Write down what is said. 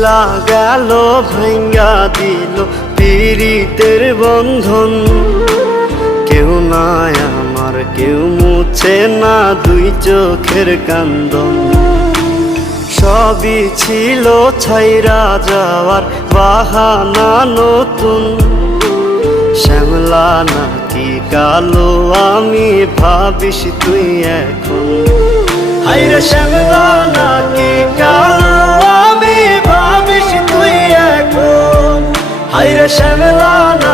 চইলা গেল ভাঙ্গা দিল পীড়িতের বন্ধন। কেউ নাই আমার, কেউ মুছে না দুই চোখের কান্দন। সবই ছিল ছাইরা যাওয়ার বাহানা নতুন। শ্যামলা নাকি কালো আমি ভাবিস তুই এখন। হায়রে শ্যামলা নাকি কালো আমি ভাবিস তুই এখন। হায়রে শ্যামলা না